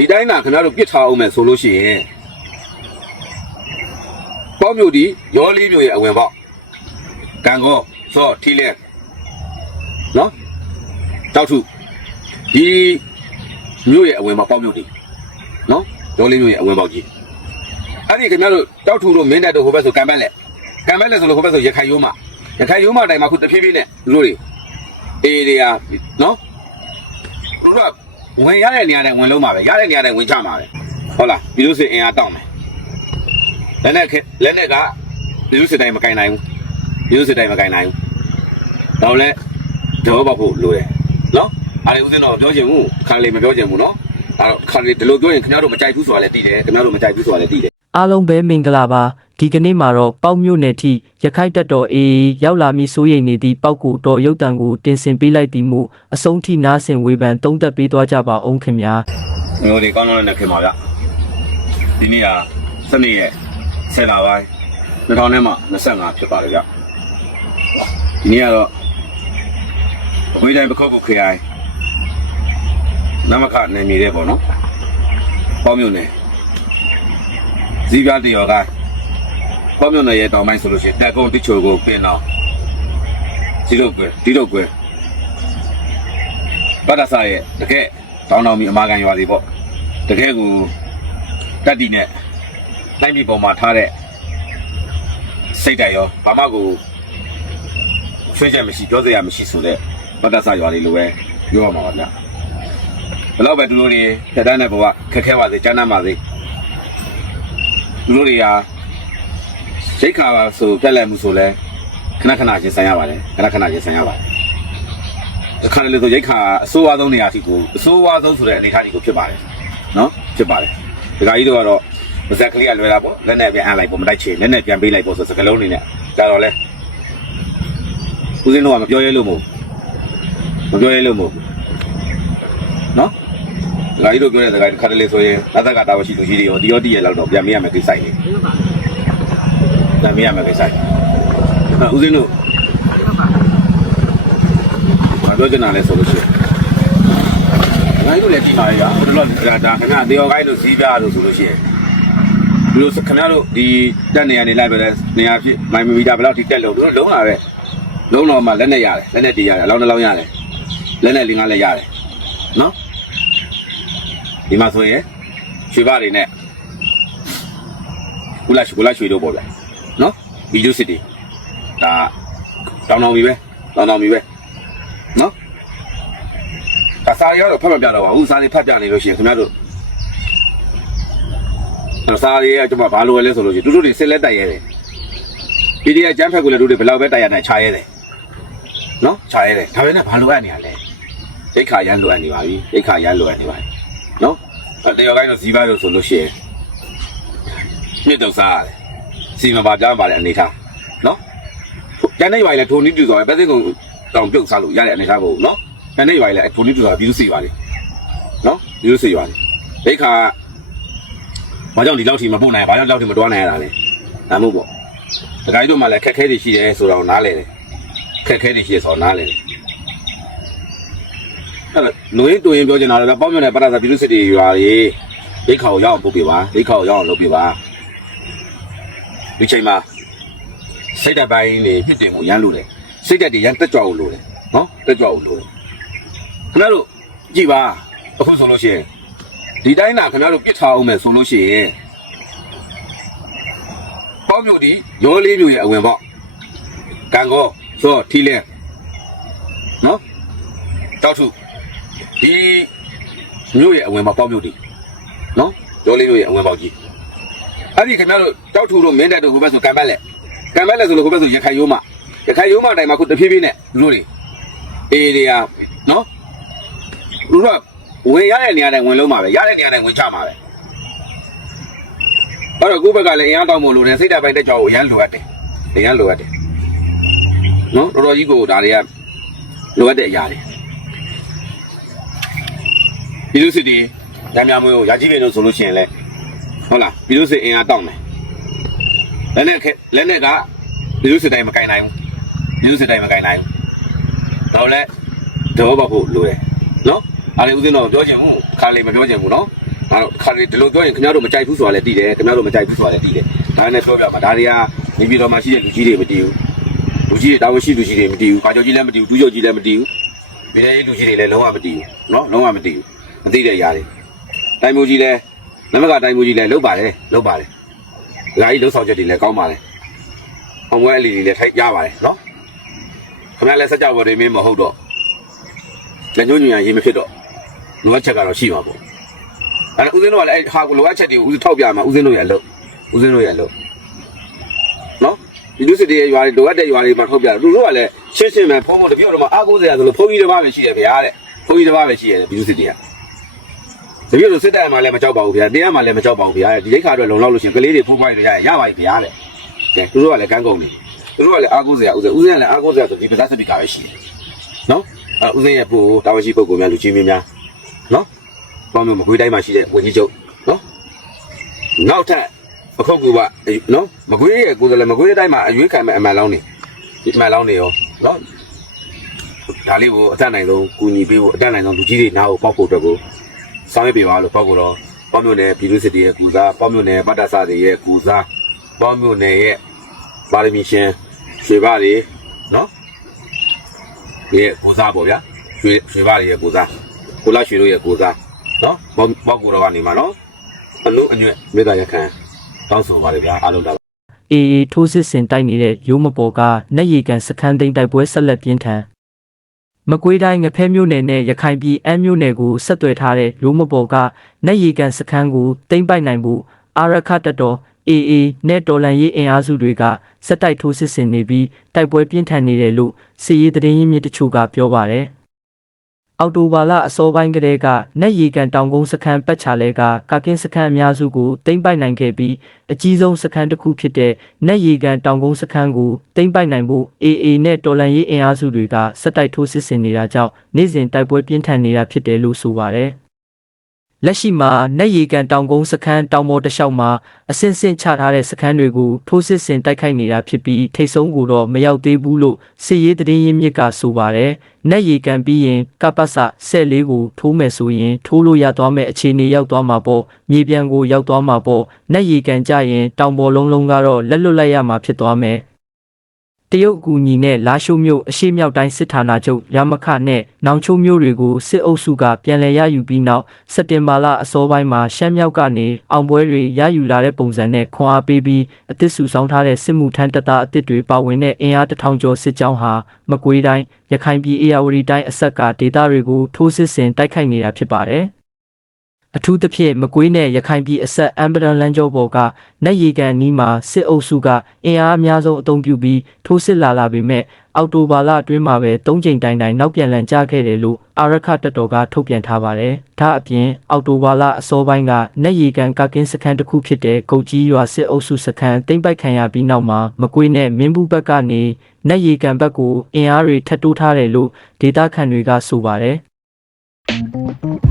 ဒီတိုင်းသာခင်ဗျားတို့ပြစ်ထားအောင်မယ်ဆိုလို့ရှိရင်ပေါ့မြို့ဒီရောလေးမြို့ရဲ့အဝင်ပေါက်ကံကောစောထီလဲနော်တောက်ထုဒီမြို့ရဲ့အဝင်ပေါက်ပေါ့မြို့ဒီနော်ရောလေးမြို့ရဲ့အဝင်ပေါက်ကြီးအဲ့ဒီခင်ဗျားတို့တောက်ထုတို့မင်းတက်တို့ဟိုဘက်ဆိုကံပက်လက်ကံပက်လက်ဆိုလို့ဟိုဘက်ဆိုရခိုင်ရိုးမရခိုင်ရိုးမတိုင်မှာခုတဖြည်းဖြည်းနဲ့လူတို့တွေအေးတွေကနော်တို့က ဝင်ရတဲ့နေရာတိုင်းဝင်လုံးမှာပဲရတဲ့နေရာတိုင်းဝင်ချမှာပဲဟုတ်လားပြီးလို့ဆိုရင်အင်အားတောင်းမယ်လက်နဲ့ခဲလက်နဲ့ကပြီးလို့စတိုင်းမကင်နိုင်ဘူးပြီးလို့စတိုင်းမကင်နိုင်ဘူးတော့လဲတော့ပေါ့ဖို့လိုတယ်နော်အားလည်းဦးစင်းတော့ပြောချင်ဘူးခါလေးမပြောချင်ဘူးနော်အဲ့တော့ခါလေးဒီလိုပြောရင်ခင်ဗျားတို့မကြိုက်ဘူးဆိုတာလည်းသိတယ်ခင်ဗျားတို့မကြိုက်ဘူးဆိုတာလည်းသိတယ်အားလုံးပဲမင်္ဂလာပါ ဒီကနေ့မှာတော့ပေါက်မြို့နယ်ထိရခိုက်တက်တော်အေးရောက်လာမည်စိုးရိမ်နေသည့်ပေါက်ကိုတော်ရုပ်တံကိုတင်ဆက်ပေးလိုက်သည်မူအဆုံးထိနားဆင်ဝေဖန်သုံးသပ်ပေးသွားကြပါအောင်ခင်ဗျာမျိုးတွေကောင်းကောင်းနဲ့ခင်ပါဗျဒီနေ့ကစနေရက်ဆယ်လပိုင်း2000နဲ့မှ25ဖြစ်ပါတယ်ဗျဒီနေ့ကတော့အဝေးတိုင်းပခုတ်ကုခရိုင်နမခနယ်မြေတဲ့ပေါ့နော်ပေါမျိုးနယ်ဇီးပြတရော်က ပေါမျိုးနယ်ရဲ့တောင်ပိုင်းဆိုလို့ရှိရင်တက်ကုန်းတိချိုကိုပင်တော့ဒီလိုကွယ်ဒီလိုကွယ်ပတ္တဆာရဲ့တကယ်တောင်းတောင်းပြီးအမာကန်ရွာတွေပေါ့တကယ်ကိုတက်တီနဲ့နိုင်ပြည်ပေါ်မှာထားတဲ့စိတ်တိုင်ရောဘာမှကိုဆွေးချက်မရှိပြောစရာမရှိဆိုတဲ့ပတ္တဆာရွာတွေလိုပဲပြောရမှာပါဗျဘယ်တော့ပဲသူတို့တွေတက်တန်းတဲ့ဘဝခက်ခဲပါစေကျန်းမ်းပါစေသူတို့တွေဟာ ရိတ်ခါပါဆိုပြက်လက်မှုဆိုလဲခဏခဏချင်းဆိုင်ရပါတယ်ခဏခဏချင်းဆိုင်ရပါတယ်အခါလေဆိုရိတ်ခါအဆိုးဝါးဆုံးနေရာစီကိုအဆိုးဝါးဆုံးဆိုတဲ့အနေအထားကြီးကိုဖြစ်ပါတယ်နော်ဖြစ်ပါတယ်ဒီကကြီးတို့ကတော့ပါဇက်ကလေးကလွယ်တာပေါ့လက်နဲ့ပြန်အမ်းလိုက်ပေါ့မတိုက်ချေလက်နဲ့ပြန်ပေးလိုက်ပေါ့ဆိုစကလုံးနေနဲ့ဒါတော့လဲဦးစင်းတို့ကမပြောရဲလို့မဟုတ်မပြောရဲလို့မဟုတ်နော်ဒီကကြီးတို့ပြောတဲ့စကားတစ်ခါတလေဆိုရင်အသက်ကတာဝရှိလူကြီးတွေရောဒီရောတည့်ရလောက်တော့ပြန်မေးရမယ်ကိစ္စ ကြီးပြန်မေးရမယ်ကိစ္စကြီးအဲ့ဦးစင်းတို့ဘာပြောချင်တာလဲဆိုလို့ရှိရင်ငါတို့လည်းဒီမှာရဟိုတော့ဒါဒါခင်ဗျာတေယောကိုင်းတို့ဈေးပြတို့ဆိုလို့ရှိရင်ဒီလိုခင်ဗျားတို့ဒီတက်နေရနေလိုက်ပဲနေရာဖြစ်မိုင်မီတာဘယ်လောက်ထိတက်လို့တို့လုံးလာပဲလုံးတော့မှလက်နဲ့ရတယ်လက်နဲ့တည်ရတယ်အလောင်းတစ်လောင်းရတယ်လက်နဲ့လေးငါးလက်ရတယ်နော်ဒီမှာဆိုရင်ရွှေပါတွေနဲ့ကုလားကုလားရွှေတို့ပေါ့ဗျာ နော်ဗီဒီယိုစစ်တီဒါတောင်းတောင်းပြီပဲတောင်းတောင်းပြီပဲနော်ဒါစာရီကတော့ဖတ်မပြတော့ပါဘူးစာရီဖတ်ပြနေလို့ရှိရင်ခင်ဗျားတို့ဒါစာရီကကျွန်မဘာလို့လဲဆိုလို့ရှိရင်တို့တို့တွေစစ်လက်တိုက်ရဲတယ်ဒီဒီကကျန်းဖက်ကိုလည်းတို့တွေဘယ်လောက်ပဲတိုက်ရနိုင်ခြာရဲတယ်နော်ခြာရဲတယ်ဒါပဲနဲ့ဘာလို့အပ်နေရလဲဒိတ်ခါရမ်းလိုအပ်နေပါပြီဒိတ်ခါရမ်းလိုအပ်နေပါပြီနော်အဲ့တယောက်ကိုင်းတော့ဇီးပါလို့ဆိုလို့ရှိရင်မြစ်တော့စားရတယ် စီမပါပြပါတဲ့အနေထားနော်ကျန်တဲ့ရွာလည်းထိုနည်းတူသွားပဲပဲသိကုံတောင်ပြုတ်စားလို့ရတဲ့အနေထားကိုနော်တနေ့ရွာလေထိုနည်းတူတာပြီးသူစီပါလေနော်ပြီးသူစီပါလေဒိတ်ခါဘာကြောင့်ဒီလောက်ထိမပို့နိုင်ဘာကြောင့်ဒီလောက်ထိမတွားနိုင်ရတာလဲဒါမို့ပေါ့ဒကာကြီးတို့မှလည်းခက်ခဲတွေရှိတယ်ဆိုတော့နားလဲတယ်ခက်ခဲတွေရှိရဆိုတော့နားလဲတယ်အဲ့တော့လူရင်းတူရင်ပြောချင်တာလည်းပေါ့မြနဲ့ပရသာပြည်သူစစ်တွေရွာကြီးဒိတ်ခါကိုရောက်အောင်ပို့ပြပါဒိတ်ခါကိုရောက်အောင်လုပ်ပြပါ ဒီချိန်မှာစိတ်ဓာတ်ပိုင်းနေဖြစ်တယ်မှုရမ်းလို့တယ်စိတ်ဓာတ်တွေရမ်းတက်ကြွအောင်လို့တယ်နော်တက်ကြွအောင်လို့တယ်ခင်ဗျားတို့ကြည်ပါအခုဆိုလို့ရှိရင်ဒီတိုင်းသာခင်ဗျားတို့ပြစ်ထားအောင်မယ်ဆိုလို့ရှိရင်ပေါ့မြို့ဒီရောလေးမြို့ရဲ့အဝင်ပေါ့ကံကောစောထီလဲနော်တောက်ထုဒီမြို့ရဲ့အဝင်ပေါ့ပေါ့မြို့ဒီနော်ရောလေးမြို့ရဲ့အဝင်ပေါ့ကြီး အဲ့ဒီခင်ဗျားတို့တောက်ထုတို့မင်းတက်တို့ဟိုဘက်ဆိုကံပက်လက်ကံပက်လက်ဆိုလို့ဟိုဘက်ဆိုရခိုင်ရိုးမရခိုင်ရိုးမတိုင်မှာခုတဖြည်းဖြည်းနဲ့လူတွေအေးတွေကနော်လူတော့ဝင်ရတဲ့နေရာတိုင်းဝင်လုံးမှာပဲရတဲ့နေရာတိုင်းဝင်ချမှာပဲအဲ့တော့ကိုယ့်ဘက်ကလည်းအင်အားတောင်းဖို့လိုတယ်စိတ်ဓာတ်ပိုင်းတက်ကြွကိုအရန်လိုအပ်တယ်အရန်လိုအပ်တယ်နော်တော်တော်ကြီးကိုဒါတွေကလိုအပ်တဲ့အရာတွေပြည်သူစစ်တီညများမွေးကိုရာကြီးပင်တို့ဆိုလို့ရှိရင်လည်း ဟုတ်လားပြည်သူစစ်အင်အားတောင်းတယ်လက်နဲ့ခဲလက်နဲ့ကပြည်သူစစ်တိုင်းမကင်နိုင်ဘူးပြည်သူစစ်တိုင်းမကင်နိုင်ဘူးတော့လည်းတော့ဘဖို့လိုတယ်နော်အားလည်းဦးစင်းတော့ပြောချင်ဘူးခါလေးမပြောချင်ဘူးနော်အဲ့တော့ခါရီဒီလိုပြောရင်ခင်ဗျားတို့မကြိုက်ဘူးဆိုတာလည်းသိတယ်ခင်ဗျားတို့မကြိုက်ဘူးဆိုတာလည်းသိတယ်ဒါနဲ့ပြောပြမှာဒါတွေကမိပြီးတော့မှရှိတဲ့လူကြီးတွေမတည်ဘူးလူကြီးတွေတာဝန်ရှိလူကြီးတွေမတည်ဘူးကာကျော်ကြီးလည်းမတည်ဘူးတူးကျော်ကြီးလည်းမတည်ဘူးမိတဲ့လူကြီးတွေလည်းလုံးဝမတည်ဘူးနော်လုံးဝမတည်ဘူးမသိတဲ့ຢာတွေတိုင်မိုးကြီးလည်း နမကတိုင်မိုးကြီးလည်းလုတ်ပါတယ်လုတ်ပါတယ်ဒါကြီးလုံးဆောင်ချက်တွေလည်းကောင်းပါတယ်အောင်ဝဲအလီတွေလည်းထိုက်ရပါတယ်နော်ခင်ဗျားလည်းစကြဝဠာတွေမင်းမဟုတ်တော့လက်ညှိုးညွှန်ရရေးမဖြစ်တော့လိုအပ်ချက်ကတော့ရှိမှာပေါ့အဲ့ဒါဦးဇင်းတို့ကလည်းအဲ့ဟာကိုလိုအပ်ချက်တွေကိုဦးထောက်ပြမှာဦးဇင်းတို့ရဲ့အလုပ်ဦးဇင်းတို့ရဲ့အလုပ်နော်ဒီလူစစ်တွေရဲ့ရွာတွေလိုအပ်တဲ့ရွာတွေမှာထောက်ပြတယ်သူတို့ကလည်းရှင်းရှင်းပဲဖုန်းဖို့တပြည့်တော့မှအားကိုးစရာဆိုလို့ဖုန်းကြီးတစ်ပါးပဲရှိတယ်ဗျာတဲ့ဖုန်းကြီးတစ်ပါးပဲရှိရတယ်ဒီလူစစ်တွေက တပြည့်လို့စစ်တပ်မှာလည်းမကြောက်ပါဘူးဗျာတရားမှာလည်းမကြောက်ပါဘူးဗျာတဲ့ဒီလိခါအတွက်လုံလောက်လို့ရှိရင်ကလေးတွေဖိုးပွားတွေရရရပါပြီဗျာတဲ့ကဲသူတို့ကလည်းကန်းကုန်နေသူတို့ကလည်းအားကိုးစရာဦးဇင်းဦးဇင်းကလည်းအားကိုးစရာဆိုဒီပဇာစပိကာပဲရှိတယ်နော်အဲ့ဦးဇင်းရဲ့ပို့တာဝန်ရှိပုဂ္ဂိုလ်များလူကြီးမင်းများနော်ပေါင်းမျိုးမကွေးတိုင်းမှာရှိတဲ့ဝန်ကြီးချုပ်နော်နောက်ထပ်အခုတ်ကူကနော်မကွေးရဲ့ကိုယ်စားလှယ်မကွေးတိုင်းမှာအရွေးခံမဲ့အမှန်လောင်းနေဒီအမှန်လောင်းနေရောနော်ဒါလေးကိုအတတ်နိုင်ဆုံးကူညီပေးဖို့အတတ်နိုင်ဆုံးလူကြီးတွေနားကိုပောက်ဖို့အတွက်ကို စောင်းရပေးပါလို့ပောက်ကိုတော့ပေါင်းမျိုးနယ်ပြည်သူစစ်တွေရဲ့ကူစားပေါင်းမျိုးနယ်မတ်တဆတွေရဲ့ကူစားပေါင်းမျိုးနယ်ရဲ့ပါရမီရှင်ရွှေပါတွေနော်ဒီရဲ့ကူစားပေါ့ဗျာရွှေရွှေပါတွေရဲ့ကူစားကိုလာရွှေတို့ရဲ့ကူစားနော်ဘောဘောကူတော်ကနေမှာနော်အလုံးအညွတ်မေတ္တာရခံတောင်းဆိုပါလေဗျာအားလုံးဒါအေအေထိုးစစ်ဆင်တိုက်နေတဲ့ရိုးမပေါ်ကနက်ရီကန်စခန်းသိမ်းတိုက်ပွဲဆက်လက်ပြင်းထန် မကွေးတိုင်းငဖဲမြို့နယ်နဲ့ရခိုင်ပြည်အမ်းမြို့နယ်ကိုဆက်သွယ်ထားတဲ့ရိုးမပေါ်ကနက်ရီကန်စခန်းကိုသိမ်းပိုက်နိုင်ဖို့အာရခတပ်တော်အေအေနဲ့တော်လန်ရေးအင်အားစုတွေကစက်တိုက်ထိုးစစ်ဆင်နေပြီးတိုက်ပွဲပြင်းထန်နေတယ်လို့စီရေးသတင်းရင်းမြစ်တချို့ကပြောပါတယ် အော်တိုဘာလအစောပိုင်းကတည်းကနက်ရီကန်တောင်ကုန်းစခန်းပတ်ချလဲကကာကင်းစခန်းအများစုကိုသိမ်းပိုက်နိုင်ခဲ့ပြီးအကြီးဆုံးစခန်းတစ်ခုဖြစ်တဲ့နက်ရီကန်တောင်ကုန်းစခန်းကိုသိမ်းပိုက်နိုင်ဖို့ AA နဲ့တော်လန်ရေးအင်အားစုတွေကစက်တိုက်ထိုးစစ်ဆင်နေတာကြောင့်နေ့စဉ်တိုက်ပွဲပြင်းထန်နေတာဖြစ်တယ်လို့ဆိုပါတယ်။ လက်ရှိမှာနက်ရီကန်တောင်ကုန်းစခန်းတောင်ပေါ်တစ်လျှောက်မှာအဆင့်ဆင့်ချထားတဲ့စခန်းတွေကိုထိုးစစ်ဆင်တိုက်ခိုက်နေတာဖြစ်ပြီးထိတ်ဆုံးကိုတော့မရောက်သေးဘူးလို့စစ်ရေးသတင်းရင်းမြစ်ကဆိုပါတယ်။နက်ရီကန်ပြီးရင်ကပ္ပစ14ကိုထိုးမယ်ဆိုရင်ထိုးလို့ရသွားမယ့်အခြေအနေရောက်သွားမှာပေါ့မြေပြန်ကိုရောက်သွားမှာပေါ့နက်ရီကန်ကြရင်တောင်ပေါ်လုံးလုံးကတော့လက်လွတ်လိုက်ရမှာဖြစ်သွားမယ်။ တရုတ်အကူညီနဲ့လာရှိုးမြို့အရှိမြောက်တိုင်းစစ်ဌာနချုပ်ရမခနဲ့နောင်ချိုးမြို့တွေကိုစစ်အုပ်စုကပြန်လည်ရယူပြီးနောက်စက်တင်ဘာလအစောပိုင်းမှာရှမ်းမြောက်ကနေအောင်ပွဲတွေရယူလာတဲ့ပုံစံနဲ့ခွန်အားပေးပြီးအသစ်စုဆောင်ထားတဲ့စစ်မှုထမ်းတပ်သားအသစ်တွေပါဝင်တဲ့အင်အားတစ်ထောင်ကျော်စစ်ကြောင်းဟာမကွေးတိုင်းရခိုင်ပြည်အေရဝတီတိုင်းအဆက်ကဒေသတွေကိုထိုးစစ်ဆင်တိုက်ခိုက်နေတာဖြစ်ပါတယ်။ အထူးသဖြင့်မကွေးနဲ့ရခိုင်ပြည်အဆက်အမ်ဘရန်လန်ကျောပေါ်ကနက်ရီကန်နီးမှာစစ်အုပ်စုကအင်အားအများဆုံးအုံပြုပြီးထိုးစစ်လာလာပေမဲ့အောက်တိုဘာလအတွင်းမှာပဲ၃ချိန်တိုင်တိုင်နောက်ပြန်လည်ကြခဲ့တယ်လို့အာရခတပ်တော်ကထုတ်ပြန်ထားပါတယ်။ဒါအပြင်အောက်တိုဘာလအစောပိုင်းကနက်ရီကန်ကကင်းစခန်းတစ်ခုဖြစ်တဲ့ကုတ်ကြီးရွာစစ်အုပ်စုစခန်းတိမ့်ပိုက်ခံရပြီးနောက်မှာမကွေးနဲ့မင်းဘူးဘက်ကနေနက်ရီကန်ဘက်ကိုအင်အားတွေထပ်တိုးထားတယ်လို့ဒေတာခန်တွေကဆိုပါတယ်။